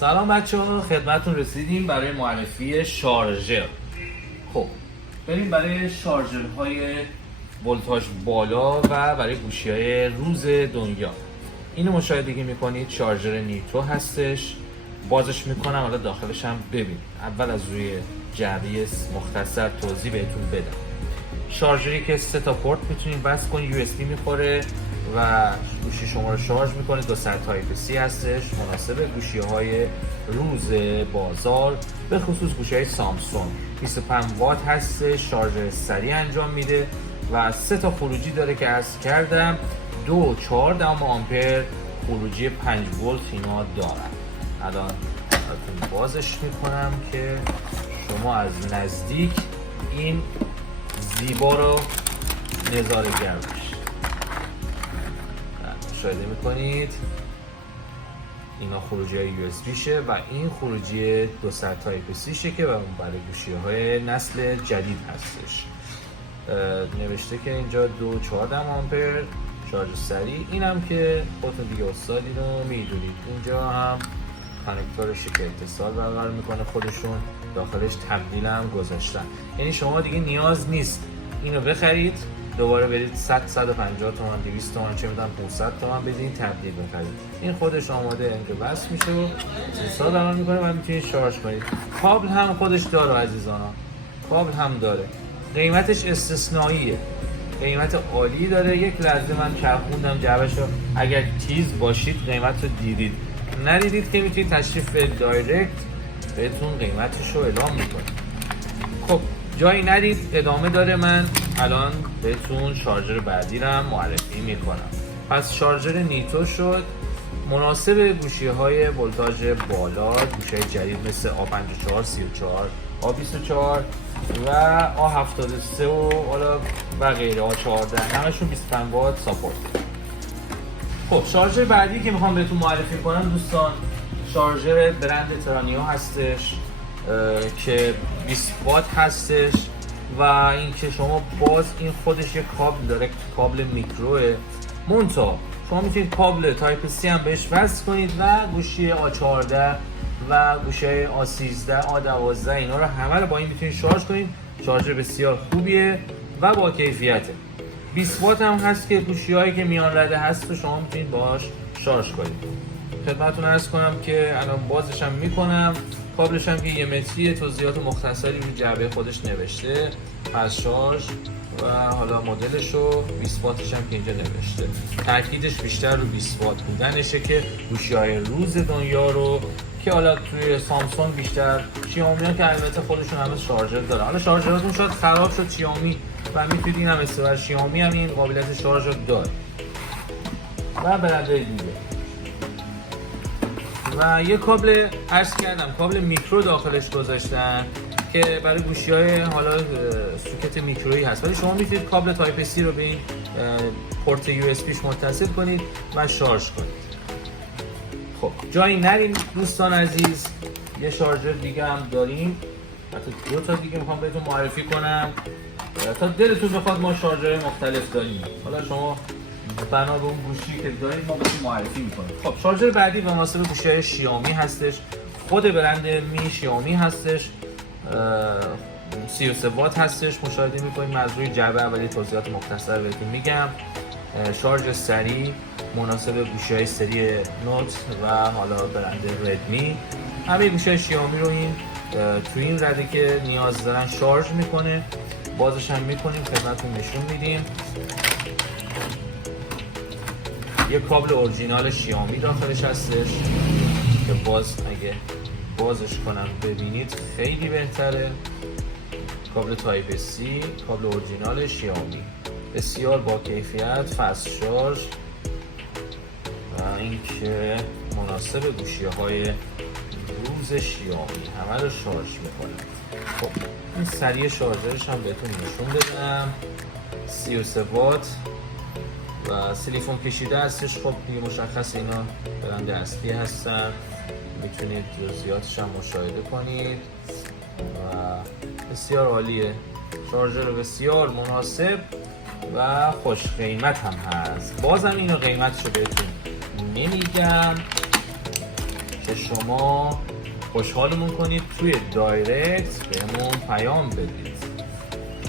سلام بچه‌ها، خدمتتون رسیدیم برای معرفی شارژر. خب بریم برای شارژرهای ولتاژ بالا و برای گوشی‌های روز دنیا. اینو مشاهده می‌کنید شارژر نیترو هستش. بازش میکنم، حالا داخلش هم ببین. اول از روی جعبه مختصر توضیح بهتون بدم. شارژری که 3 تا پورت میتونید وصل کنید، یو اس بی میخوره و گوشی شما رو شارژ میکنه. 2 سر تایپ سی هستش، مناسب گوشی‌های روز بازار، به خصوص گوشی‌های سامسونگ. 25 وات هستش، شارژ سریع انجام میده و 3 تا خروجی داره که عرض کردم. 2.4 آمپر خروجی 5 ولت اینا دارن. الان براتون بازش میکنم که شما از نزدیک این زیبا رو نظاره‌گر بشید. مشاهده میکنید اینا خروجی های یو اس بی شه و این خروجی 2 سر تایپ سی شه که برای گوشی های نسل جدید هستش. نوشته که اینجا 2.4 آمپر شارژ سریع. اینم که خودتون دیگه استادی رو میدونید. اینجا هم کانکتورش که اتصال برقرار میکنه خودشون، داخلش تبدیل هم گذاشتن. یعنی شما دیگه نیاز نیست اینو بخرید دوباره برید 150 تومن 200 تومن چه میدونم 500 تومن بدین تبدیل بخرید. این خودش آماده اینجا بس میشه و اتصال برقرار میکنه و میتونید شارژ کنید. کابل هم خودش داره عزیزان، کابل هم داره. قیمتش استثنائیه، قیمت عالی داره. یک لحظه من چرخوندم جعبه‌شو، اگر تیز باشید قیمت رو دیدید، ندیدید که میتونید تشریف دایرکت بهتون قیمتش رو اعلام میکنه. خب جایی ندید، ادامه داره. من الان بهتون شارژر بعدی رو معرفی میکنم. پس شارژر نیترو شد، مناسب گوشی های ولتاژ بالا، گوشی های جدید مثل A54 34 A24 و A73 و غیره، A14 همشون 25 وات ساپورت. خب شارژر بعدی که میخوام بهتون معرفی کنم دوستان، شارژر برند ترانیو هستش که 20 وات هستش و این که شما باز این خودش یک کابل داره، کابل میکروه. مونتا شما میتونید کابل تایپ سی هم بهش وصل کنید و گوشی A14 و گوشی A13 A12 اینا رو همه رو با این میتونید شارژ کنید. شارژر بسیار خوبیه و با کیفیته. 20 وات هم هست که گوشی‌هایی که میان رده هست و شما میتونید باهاش شارژ کنید. خدمتتون عرض کنم که الان بازش هم میکنم. کابلش هم که یه متریه، توضیحات مختصری روی جعبه خودش نوشته، پس شارژ و حالا مدلش و 20 واتش هم که اینجا نوشته. تاکیدش بیشتر رو 20 وات بودنشه که گوشی‌های روز دنیا رو که حالا توی سامسونگ بیشتر، شیائومی که البته خودشون همه شارژر داره. حالا شارژراتون شاید خراب شد شیائومی و میتونید این هم استفاده. شیائومی هم این قابلیت شارژ رو داره و برندهای دیگه. و یه کابل عرض کردم کابل میکرو داخلش گذاشتن که برای گوشی‌های حالا سوکت میکرویی هست، ولی شما میتونید کابل تایپ سی رو به این پورت یو اس بیش متصل کنید و شارژ کنید. خب جایی نریم دوستان عزیز، یه شارژر دیگه هم داریم، حتی 2 تا دیگه میخوام بهتون معرفی کنم تا دلتون بخواد. ما شارژرهای مختلف داریم، حالا شما بنا به اون گوشی که دارید ما بهتون معرفی میکنیم. خب شارژر بعدی به مناسب گوشی‌های شیائومی هستش، خود برند می شیائومی هستش، 33 وات هستش. مشاهده میکنید. از روی جعبه اولی توضیحات مختصر بهتون میگم. شارژ سریع، مناسب گوشی‌های سری نوت و حالا برند ردمی. همه گوشی‌های شیائومی رو این تو این رده که نیاز دارن شارژ میکنه. بازش هم میکنیم، خدمتتون نشون میدیم. یه کابل اورجینال شیائومی داخلش هستش که باز اگه بازش کنم ببینید خیلی بهتره. کابل تایپ سی، کابل اورجینال شیائومی، بسیار با کیفیت، فست شارژ و اینکه مناسب گوشی‌های روز شیائومی همه رو شارژ میکنه. خب این سریع شارژرش هم بهتون نشون بدم. 33 وات و سیلیفون کشیده هستش. خب دیگه مشخص اینا برند اصلی هستن، میتونید جزئیاتش هم مشاهده کنید و بسیار عالیه. شارژر بسیار مناسب و خوش قیمت هم هست. بازم اینو قیمتشو بهتون نمیگم که شما خوشحالمون کنید توی دایرکت بهمون پیام بدید.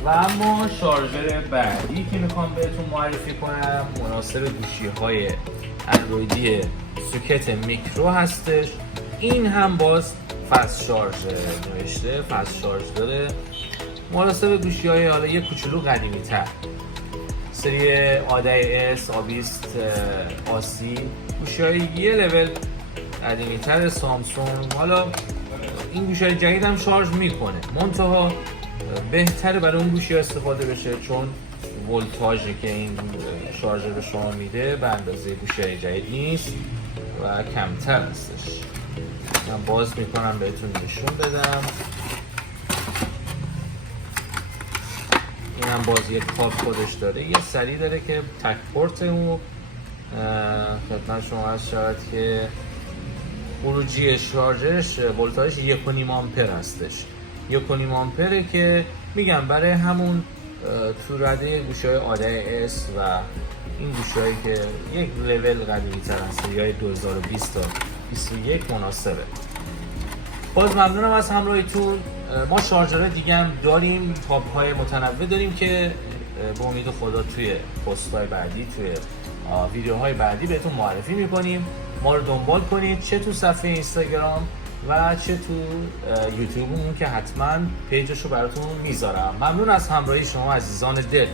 و اما شارژر بعدی که میخوام بهتون معرفی کنم مناسب گوشی‌های اندرویدی سوکت میکرو هستش. این هم باز فست شارژ نوشته، فست شارژ داره، مناسب گوشی‌های حالا یه کوچولو قدیمی‌تر، سری آدای اس، آبیست، آسی، گوشی‌های یه لول قدیمی‌تر سامسونگ. حالا این گوشی‌های جدید هم شارژ میکنه، منتها بهتره برای اون گوشی استفاده بشه چون ولتاژی که این شارژر به شما میده به اندازه گوشی‌های جدید نیست و کمتر هستش. من باز میکنم بهتون نشون بدم. این هم باز یک کاب خودش داره، یه سری داره که تک پورت و خدمت شما هست شاید که خروجی شارژش ولتاژش 1.5 آمپر هستش. 1.5 آمپره که میگم برای همون تو رده گوشی‌های آدای اس و این گوشی‌هایی که یک لول قدیمی‌تر هستن یا 2020 تا 21 مناسبه. باز ممنونم از همراهیتون. ما شارژر دیگه هم داریم، تاب‌های متنوع داریم که به امید خدا توی پست‌های بعدی، توی ویدیوهای بعدی بهتون معرفی می‌کنیم. ما رو دنبال کنید چه تو صفحه اینستاگرام و چه تو یوتیوبمون که حتما پیجش رو براتون میذارم. ممنون از همراهی شما عزیزان دل.